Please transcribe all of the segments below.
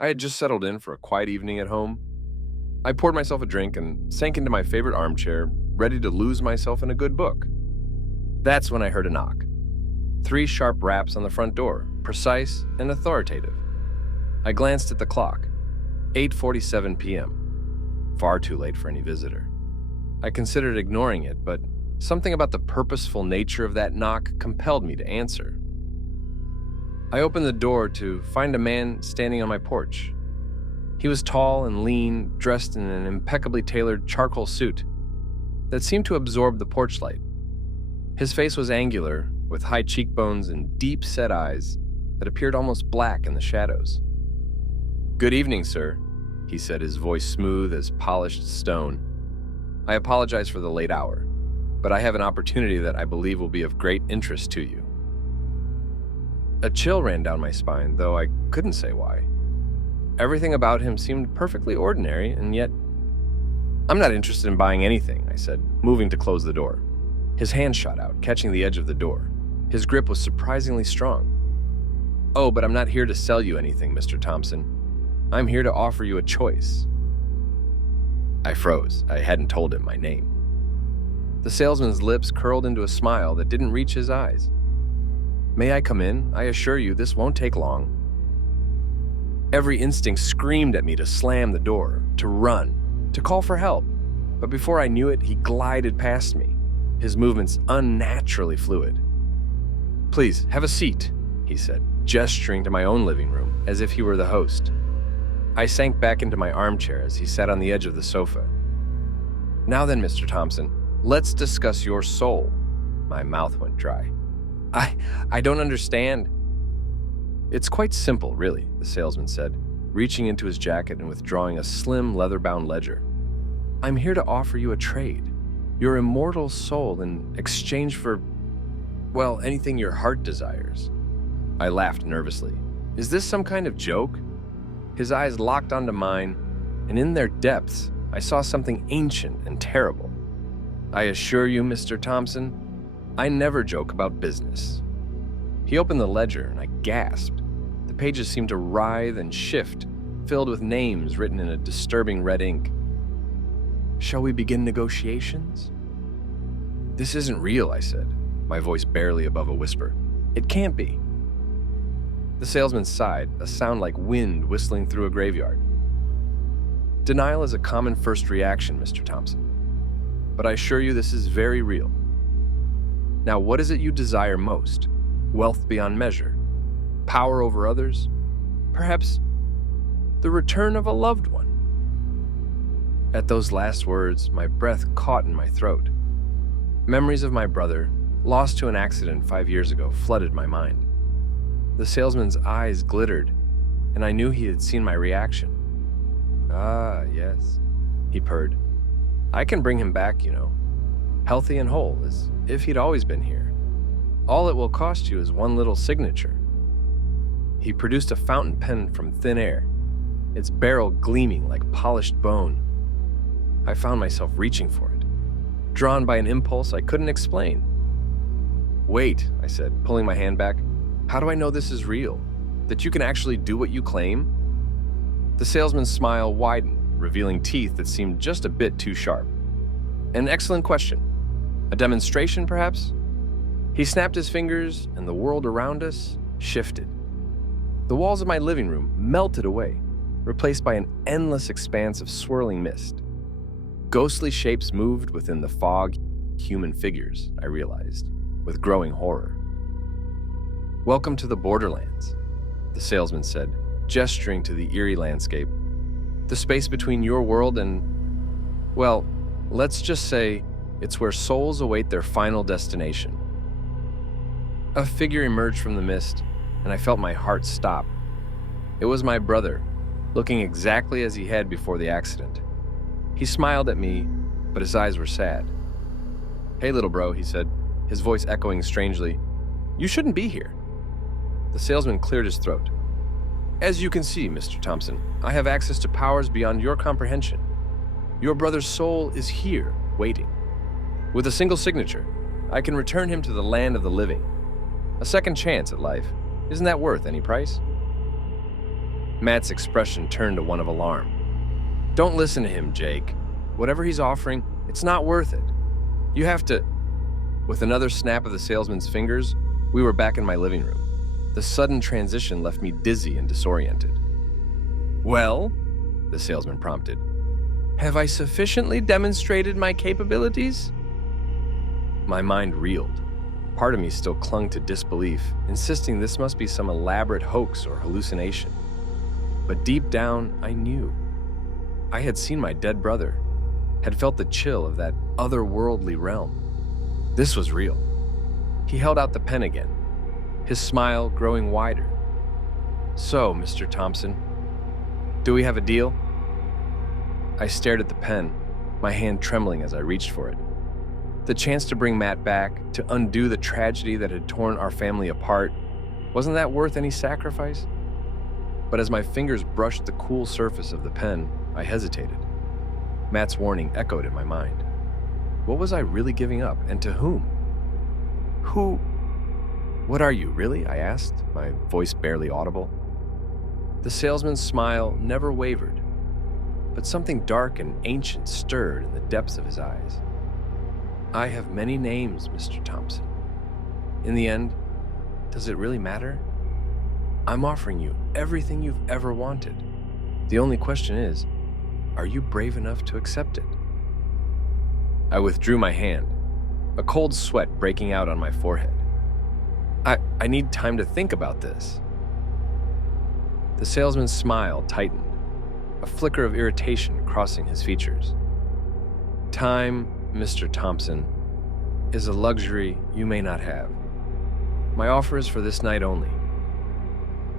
I had just settled in for a quiet evening at home. I poured myself a drink and sank into my favorite armchair, ready to lose myself in a good book. That's when I heard a knock. 3 sharp raps on the front door, precise and authoritative. I glanced at the clock. 8:47 p.m. Far too late for any visitor. I considered ignoring it, but something about the purposeful nature of that knock compelled me to answer. I opened the door to find a man standing on my porch. He was tall and lean, dressed in an impeccably tailored charcoal suit that seemed to absorb the porch light. His face was angular, with high cheekbones and deep-set eyes that appeared almost black in the shadows. "Good evening, sir," he said, his voice smooth as polished stone. "I apologize for the late hour, but I have an opportunity that I believe will be of great interest to you." A chill ran down my spine, though I couldn't say why. Everything about him seemed perfectly ordinary, and yet... "I'm not interested in buying anything," I said, moving to close the door. His hand shot out, catching the edge of the door. His grip was surprisingly strong. "Oh, but I'm not here to sell you anything, Mr. Thompson. I'm here to offer you a choice." I froze. I hadn't told him my name. The salesman's lips curled into a smile that didn't reach his eyes. "May I come in? I assure you this won't take long." Every instinct screamed at me to slam the door, to run, to call for help. But before I knew it, he glided past me, his movements unnaturally fluid. "Please, have a seat," he said, gesturing to my own living room as if he were the host. I sank back into my armchair as he sat on the edge of the sofa. "Now then, Mr. Thompson, let's discuss your soul." My mouth went dry. I don't understand." "It's quite simple, really," the salesman said, reaching into his jacket and withdrawing a slim, leather-bound ledger. "I'm here to offer you a trade, your immortal soul in exchange for, well, anything your heart desires." I laughed nervously. Is this some kind of joke? His eyes locked onto mine, and in their depths, I saw something ancient and terrible. "I assure you, Mr. Thompson, I never joke about business." He opened the ledger, and I gasped. The pages seemed to writhe and shift, filled with names written in a disturbing red ink. "Shall we begin negotiations?" "This isn't real," I said, my voice barely above a whisper. "It can't be." The salesman sighed, a sound like wind whistling through a graveyard. "Denial is a common first reaction, Mr. Thompson. But I assure you this is very real. Now, what is it you desire most? Wealth beyond measure? Power over others? Perhaps the return of a loved one?" At those last words, my breath caught in my throat. Memories of my brother, lost to an accident 5 years ago, flooded my mind. The salesman's eyes glittered, and I knew he had seen my reaction. "Ah, yes," he purred. "I can bring him back, you know, healthy and whole, as if he'd always been here. All it will cost you is one little signature." He produced a fountain pen from thin air, its barrel gleaming like polished bone. I found myself reaching for it, drawn by an impulse I couldn't explain. "Wait," I said, pulling my hand back. "How do I know this is real? That you can actually do what you claim?" The salesman's smile widened, revealing teeth that seemed just a bit too sharp. "An excellent question. A demonstration, perhaps?" He snapped his fingers, and the world around us shifted. The walls of my living room melted away, replaced by an endless expanse of swirling mist. Ghostly shapes moved within the fog. Human figures, I realized, with growing horror. "Welcome to the borderlands," the salesman said, gesturing to the eerie landscape. "The space between your world and, well, let's just say it's where souls await their final destination." A figure emerged from the mist, and I felt my heart stop. It was my brother, looking exactly as he had before the accident. He smiled at me, but his eyes were sad. "Hey, little bro," he said, his voice echoing strangely. "You shouldn't be here." The salesman cleared his throat. "As you can see, Mr. Thompson, I have access to powers beyond your comprehension. Your brother's soul is here, waiting. With a single signature, I can return him to the land of the living. A second chance at life. Isn't that worth any price?" Matt's expression turned to one of alarm. "Don't listen to him, Jake. Whatever he's offering, it's not worth it. You have to..." With another snap of the salesman's fingers, we were back in my living room. The sudden transition left me dizzy and disoriented. "Well," the salesman prompted, "have I sufficiently demonstrated my capabilities?" My mind reeled. Part of me still clung to disbelief, insisting this must be some elaborate hoax or hallucination. But deep down, I knew. I had seen my dead brother, had felt the chill of that otherworldly realm. This was real. He held out the pen again, his smile growing wider. "So, Mr. Thompson, do we have a deal?" I stared at the pen, my hand trembling as I reached for it. The chance to bring Matt back, to undo the tragedy that had torn our family apart, wasn't that worth any sacrifice? But as my fingers brushed the cool surface of the pen, I hesitated. Matt's warning echoed in my mind. What was I really giving up, and to whom? "Who? What are you, really?" I asked, my voice barely audible. The salesman's smile never wavered, but something dark and ancient stirred in the depths of his eyes. "I have many names, Mr. Thompson. In the end, does it really matter? I'm offering you everything you've ever wanted. The only question is, are you brave enough to accept it?" I withdrew my hand, a cold sweat breaking out on my forehead. I need time to think about this." The salesman's smile tightened, a flicker of irritation crossing his features. "Time, Mr. Thompson, is a luxury you may not have. My offer is for this night only.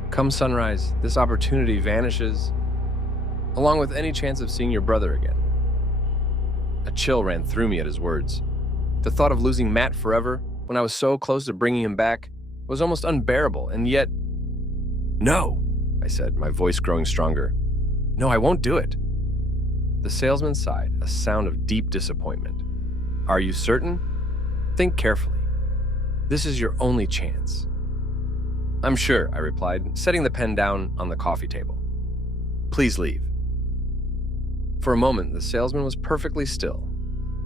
Come sunrise, this opportunity vanishes, along with any chance of seeing your brother again." A chill ran through me at his words. The thought of losing Matt forever, when I was so close to bringing him back, was almost unbearable, and yet... "No," I said, my voice growing stronger. "No, I won't do it." The salesman sighed, a sound of deep disappointment. "Are you certain? Think carefully. This is your only chance." "I'm sure," I replied, setting the pen down on the coffee table. "Please leave." For a moment, the salesman was perfectly still.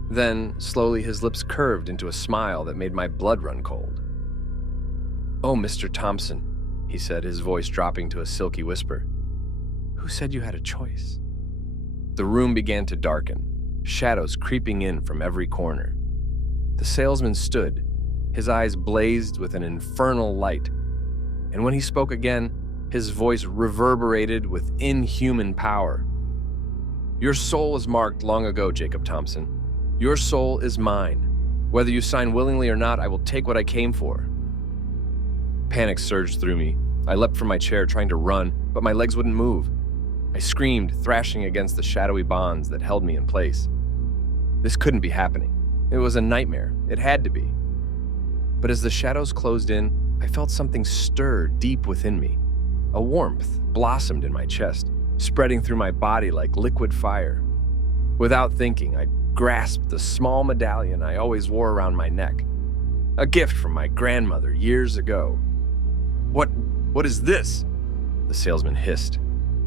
Then, slowly, his lips curved into a smile that made my blood run cold. "Oh, Mr. Thompson," he said, his voice dropping to a silky whisper. "Who said you had a choice?" The room began to darken, shadows creeping in from every corner. The salesman stood, his eyes blazed with an infernal light, and when he spoke again, his voice reverberated with inhuman power. "Your soul is marked long ago, Jacob Thompson. Your soul is mine. Whether you sign willingly or not, I will take what I came for." Panic surged through me. I leapt from my chair, trying to run, but my legs wouldn't move. I screamed, thrashing against the shadowy bonds that held me in place. This couldn't be happening. It was a nightmare. It had to be. But as the shadows closed in, I felt something stir deep within me. A warmth blossomed in my chest, spreading through my body like liquid fire. Without thinking, I grasped the small medallion I always wore around my neck. A gift from my grandmother years ago. What is this?" the salesman hissed,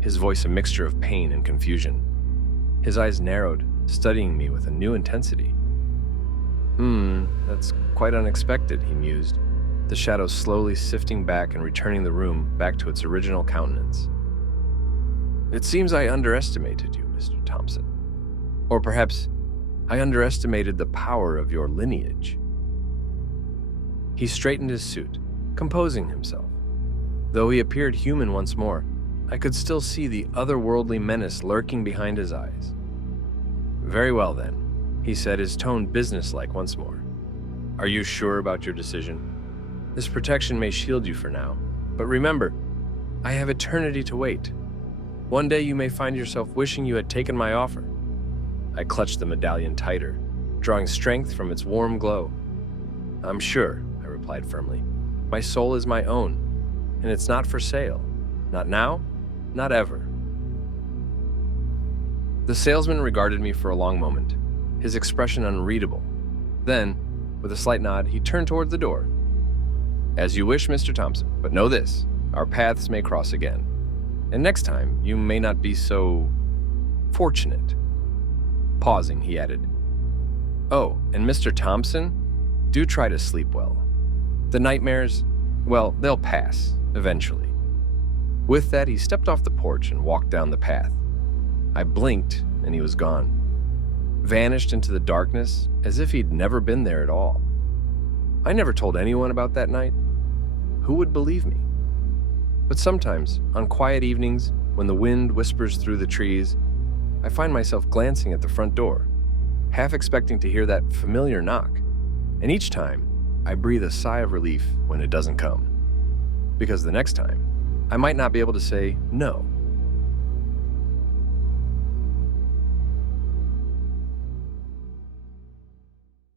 his voice a mixture of pain and confusion. His eyes narrowed, studying me with a new intensity. That's quite unexpected," he mused, the shadows slowly sifting back and returning the room back to its original countenance. "It seems I underestimated you, Mr. Thompson. Or perhaps I underestimated the power of your lineage." He straightened his suit, composing himself. Though he appeared human once more, I could still see the otherworldly menace lurking behind his eyes. "Very well, then," he said, his tone businesslike once more. "Are you sure about your decision? This protection may shield you for now, but remember, I have eternity to wait. One day you may find yourself wishing you had taken my offer." I clutched the medallion tighter, drawing strength from its warm glow. "I'm sure," I replied firmly. "My soul is my own, and it's not for sale. Not now, not ever." The salesman regarded me for a long moment, his expression unreadable. Then, with a slight nod, he turned toward the door. "As you wish, Mr. Thompson, but know this, our paths may cross again." And next time, you may not be so fortunate. Pausing, he added, "Oh, and Mr. Thompson, do try to sleep well. The nightmares, well, they'll pass, eventually." With that, he stepped off the porch and walked down the path. I blinked, and he was gone. Vanished into the darkness as if he'd never been there at all. I never told anyone about that night. Who would believe me? But sometimes, on quiet evenings, when the wind whispers through the trees, I find myself glancing at the front door, half expecting to hear that familiar knock. And each time, I breathe a sigh of relief when it doesn't come. Because the next time, I might not be able to say no.